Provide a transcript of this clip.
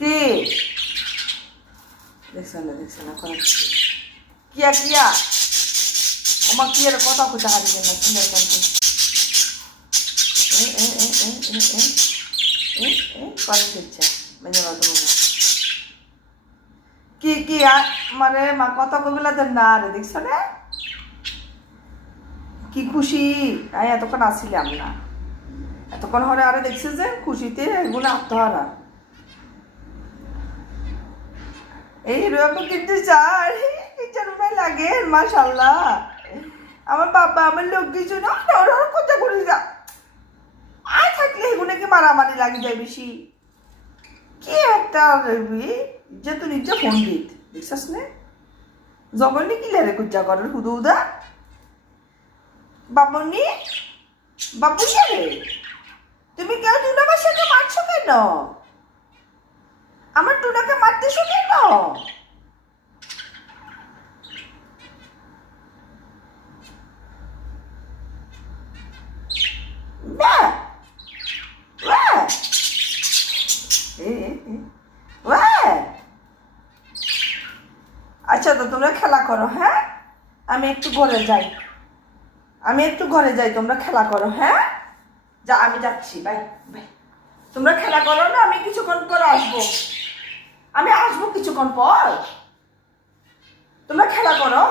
কি দেখছ না কিয়া কিয়া আমার কি আর কথা কইতে হারিয়ে না সুন্দর কণ্ঠে করে দিচ্ছে মেনে বাদ কি কি মানে মা কথা কবিলা দেন না রে দেখছ না কি খুশি আমি এতক্ষণ আসছিলাম না এতক্ষণ হরে আরে দেখছে যে খুশিতে এগুলো আত্মহারা এই রকম কিন্তু চার কিচেন লাগে মাশাল্লাহ আমার বাবা আমার লোক কিছু না ওর কথা করে যা আয় থাকলে এগুলোকে মারামারি লাগে যায় বেশি কি একটা যে তুই নিজে পণ্ডিত দেখছিস না জগন্নি কি লেরে কুজ্জা করার হুদু উদা বাবুনি বাবু রে তুমি কেউ টুনাবার সাথে মারছো কেন আমার টুনাকে মারতেছো কেন আচ্ছা তো তোমরা খেলা করো হ্যাঁ আমি একটু ঘরে যাই তোমরা খেলা করো হ্যাঁ যা আমি যাচ্ছি বাই বাই তোমরা খেলা করো না আমি কিছুক্ষণ পর আসবো কিছুক্ষণ পর তোমরা খেলা করো